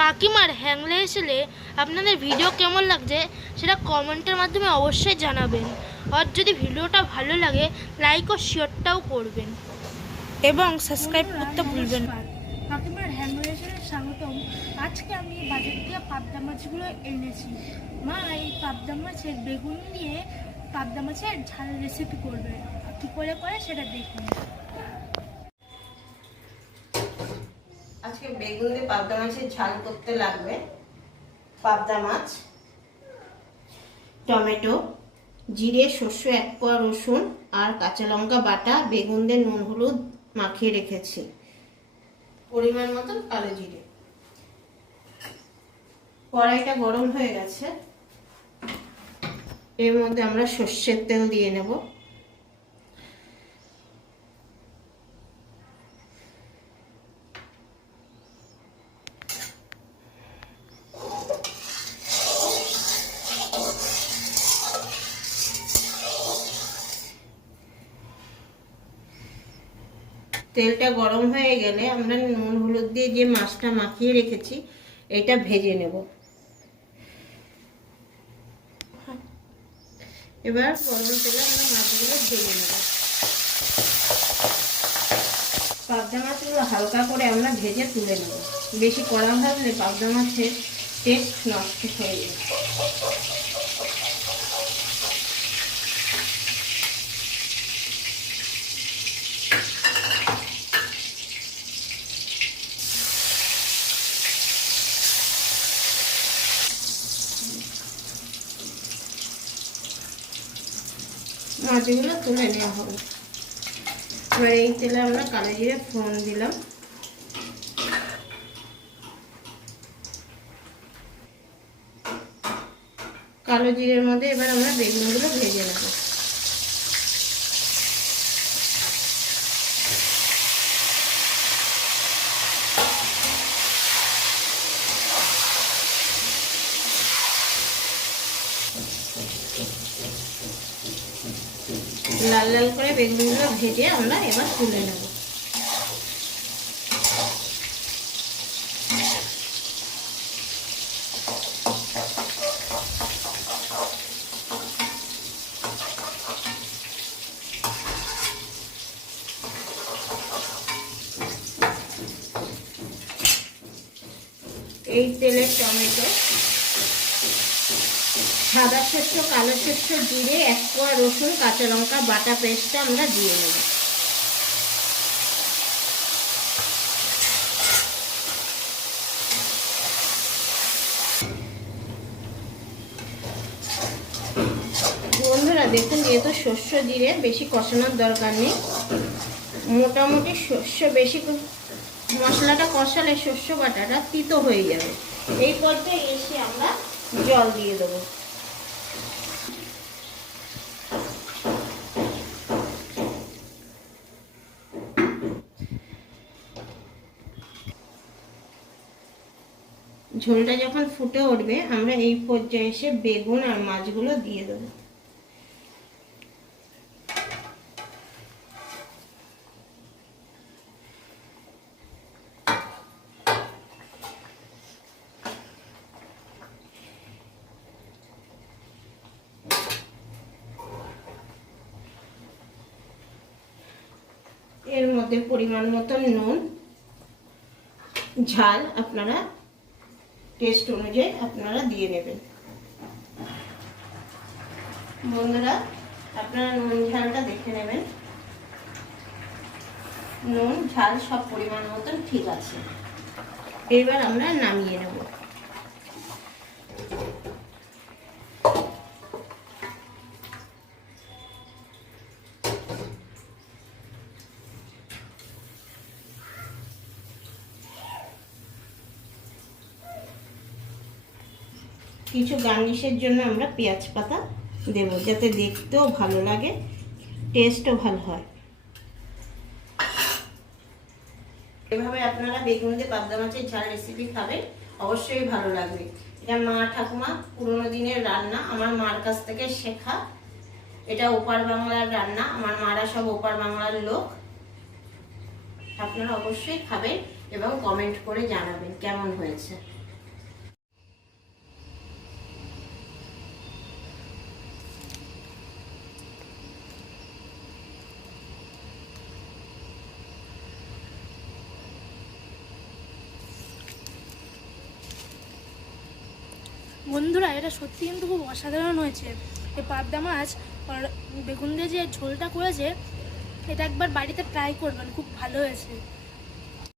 কাকিমার হ্যাংলা এসেলে আপনাদের ভিডিও কেমন লাগছে সেটা কমেন্টের মাধ্যমে অবশ্যই জানাবেন। আর যদি ভিডিওটা ভালো লাগে লাইক ও শেয়ারটাও করবেন এবং সাবস্ক্রাইব করতে ভুলবেন না। কাকিমার হ্যাংলা এসেলে স্বাগতম। আজকে আমি বাজার থেকে পাবদা মাছগুলো এনেছি। মা এই পাবদা মাছের বেগুন দিয়ে পাবদা মাছের ঝাল রেসিপি করবে। কী করে সেটা দেখুন। আজকে বেগুন দিয়ে পাবদা মাছের ঝাল করতে লাগবে পাবদা মাছ, টমেটো, জিরে, শস্য, 1 কোয়া রসুন আর কাঁচা লঙ্কা বাটা, বেগুন দিয়ে নুন হলুদ মাখিয়ে রেখেছি, পরিমাণ মতন কালো জিরে। কড়াইটা গরম হয়ে গেছে, এর মধ্যে আমরা সর্ষের তেল দিয়ে নেব। তেলটা গরম হয়ে গেলে আমরা নুন হলুদ দিয়ে যে মাছটা মাখিয়ে রেখেছি এটা ভেজে নেব। এবার গরম তেলে আমরা মাছগুলো ভেজে নেব। পাবদা মাছগুলো হালকা করে আমরা ভেজে তুলে নেব। বেশি কড়া ভাজলে পাবদা মাছের টেস্ট নষ্ট হয়ে যাবে। মাছগুলো তুলে নেওয়া হবে। এবার এই তেলে আমরা কালো জিরে ফোড়ন দিলাম। কালো জিরের মধ্যে এবার আমরা বেগুনগুলো ভেজে নেব। লাল লাল করে বেগুনগুলো ভেজে আমরা এবার তুলে নেব। এই তেলে টমেটো, সাদা শস্য, কালো শস্য, জিরে, 1 কোয়া রসুন, কাঁচা লঙ্কা বাটা পেস্টটা আমরা দিয়ে নেব। বন্ধুরা দেখুন, যেহেতু শস্য জিরে বেশি কষানোর দরকার নেই, মোটামুটি শস্য বেশি মশলাটা কষালে শস্য বাটাটা তিতো হয়ে যাবে। এই পর্যায়ে এসে আমরা জল দিয়ে দেবো। ঝোলটা যখন ফুটে উঠবে আমরা এই পর্যায়ে এসে বেগুন আর মাছগুলো দিয়ে দেবো। এর মধ্যে পরিমাণ মতন নুন, ঝাল আপনারা টেস্ট অনুযায়ী আপনারা দিয়ে নেবেন। বন্ধুরা আপনারা নুন ঝালটা দেখে নেবেন, নুন ঝাল সব পরিমাণ মতন ঠিক আছে। এবার আমরা নামিয়ে নেব। কিছু গার্নিশের জন্য আমরা পেঁয়াজ পাতা দেব, যাতে দেখতেও ভালো লাগে, টেস্টও ভালো হয়। এভাবে আপনারা বেগুন দিয়ে পাবদা মাছের ঝাল রেসিপি খাবেন, অবশ্যই ভালো লাগবে। এটা মা ঠাকুমা পুরোনো দিনের রান্না, আমার মার কাছ থেকে শেখা। এটা ওপার বাংলার রান্না, আমার মারা সব ওপার বাংলার লোক। আপনারা অবশ্যই খাবেন এবং কমেন্ট করে জানাবেন কেমন হয়েছে। বন্ধুরা, এটা সত্যি কিন্তু খুব অসাধারণ হয়েছে। এই পাবদা মাছ আর বেগুন দিয়ে যে ঝোলটা করেছে, এটা একবার বাড়িতে ট্রাই করবেন, খুব ভালো হয়েছে।